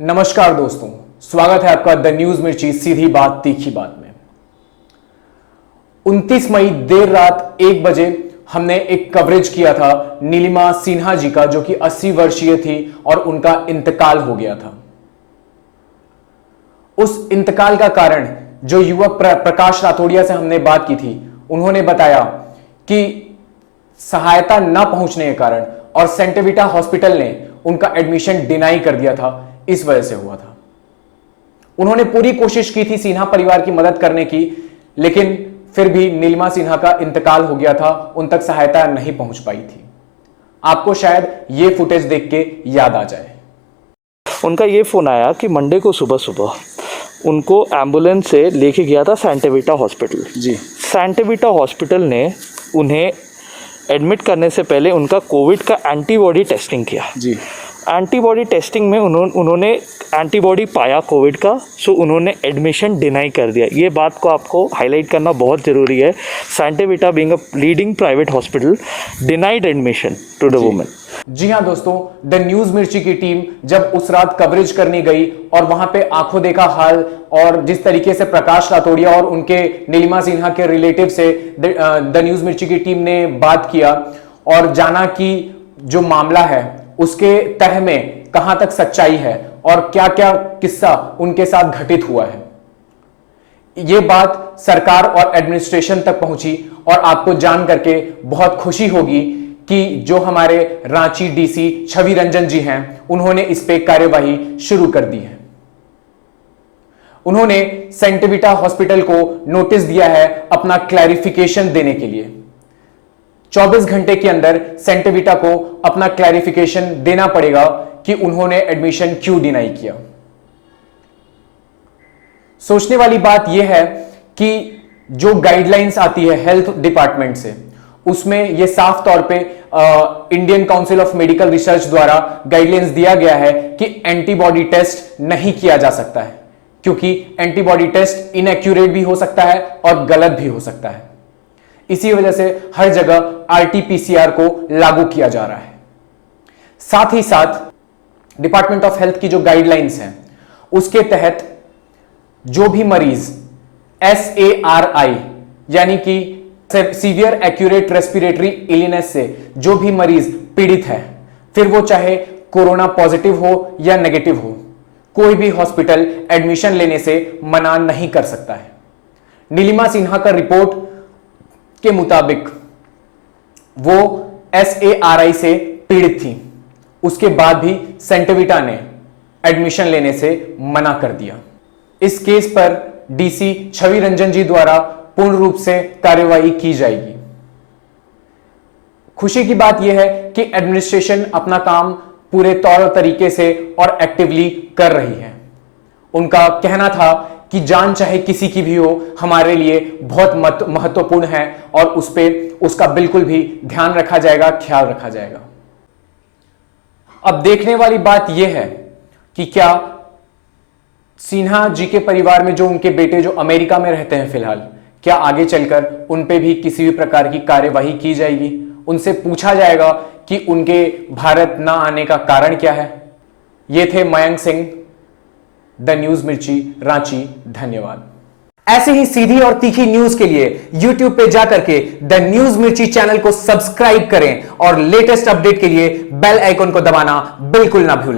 नमस्कार दोस्तों, स्वागत है आपका द न्यूज मिर्ची सीधी बात तीखी बात में। 29 मई देर रात 1 बजे हमने एक कवरेज किया था नीलिमा सिन्हा जी का, जो कि 80 वर्षीय थी और उनका इंतकाल हो गया था। उस इंतकाल का कारण जो युवक प्रकाश रातोड़िया से हमने बात की थी, उन्होंने बताया कि सहायता न पहुंचने के कारण और सेंटेविटा हॉस्पिटल ने उनका एडमिशन डिनाई कर दिया था, इस वजह से हुआ था। उन्होंने पूरी कोशिश की थी सिन्हा परिवार की मदद करने की, लेकिन फिर भी नीलिमा सिन्हा का इंतकाल हो गया था, उन तक सहायता नहीं पहुंच पाई थी। आपको शायद ये फुटेज देख के याद आ जाए। उनका ये फ़ोन आया कि मंडे को सुबह सुबह उनको एम्बुलेंस से लेके गया था सेंटेविटा हॉस्पिटल। जी, सेंटेविटा हॉस्पिटल ने उन्हें एडमिट करने से पहले उनका कोविड का एंटीबॉडी टेस्टिंग किया। जी, एंटीबॉडी टेस्टिंग में उन्होंने एंटीबॉडी पाया कोविड का, सो उन्होंने एडमिशन डिनाई कर दिया। ये बात को आपको हाईलाइट करना बहुत ज़रूरी है। Centavita being a leading private hospital denied admission to the women. जी हाँ दोस्तों, द न्यूज मिर्ची की टीम जब उस रात कवरेज करने गई और वहां पे आंखों देखा हाल और जिस तरीके से प्रकाश रातोड़िया और उनके नीलिमा सिन्हा के रिलेटिव से द न्यूज मिर्ची की टीम ने बात किया और जाना कि जो मामला है उसके तह में कहां तक सच्चाई है और क्या क्या किस्सा उनके साथ घटित हुआ है। यह बात सरकार और एडमिनिस्ट्रेशन तक पहुंची और आपको जान करके बहुत खुशी होगी कि जो हमारे रांची डीसी छवि रंजन जी हैं, उन्होंने इस पे कार्यवाही शुरू कर दी है। उन्होंने सेंटेविटा हॉस्पिटल को नोटिस दिया है अपना क्लैरिफिकेशन देने के लिए। 24 घंटे के अंदर सेंटेविटा को अपना क्लैरिफिकेशन देना पड़ेगा कि उन्होंने एडमिशन क्यों डिनाई किया। सोचने वाली बात यह है कि जो गाइडलाइंस आती है हेल्थ डिपार्टमेंट से, उसमें यह साफ तौर पे Indian council of medical research द्वारा गाइडलाइंस दिया गया है कि एंटीबॉडी टेस्ट नहीं किया जा सकता है, क्योंकि एंटीबॉडी टेस्ट इनएक्यूरेट भी हो सकता है और गलत भी हो सकता है। इसी वजह से हर जगह आरटी-पीसीआर को लागू किया जा रहा है। साथ ही साथ डिपार्टमेंट ऑफ हेल्थ की जो गाइडलाइंस हैं, उसके तहत जो भी मरीज SARI यानी कि सीवियर एक्यूरेट रेस्पिरेटरी इलनेस से जो भी मरीज पीड़ित है, फिर वो चाहे कोरोना पॉजिटिव हो या नेगेटिव हो, कोई भी हॉस्पिटल एडमिशन लेने से मना नहीं कर सकता है। नीलिमा सिन्हा का रिपोर्ट के मुताबिक वो SARI से पीड़ित थी, उसके बाद भी सेंटेविटा ने एडमिशन लेने से मना कर दिया। इस केस पर डीसी छवि रंजन जी द्वारा पूर्ण रूप से कार्यवाही की जाएगी। खुशी की बात यह है कि एडमिनिस्ट्रेशन अपना काम पूरे तौर तरीके से और एक्टिवली कर रही है। उनका कहना था कि जान चाहे किसी की भी हो, हमारे लिए बहुत महत्वपूर्ण है और उस पे उसका बिल्कुल भी ध्यान रखा जाएगा, ख्याल रखा जाएगा। अब देखने वाली बात यह है कि क्या सिन्हा जी के परिवार में जो उनके बेटे जो अमेरिका में रहते हैं फिलहाल, क्या आगे चलकर उन पे भी किसी भी प्रकार की कार्यवाही की जाएगी, उनसे पूछा जाएगा कि उनके भारत ना आने का कारण क्या है। ये थे मयंक सिंह, द न्यूज मिर्ची, रांची। धन्यवाद। ऐसे ही सीधी और तीखी न्यूज के लिए YouTube पे जाकर के द न्यूज मिर्ची चैनल को सब्सक्राइब करें और लेटेस्ट अपडेट के लिए बेल आइकन को दबाना बिल्कुल ना भूलें।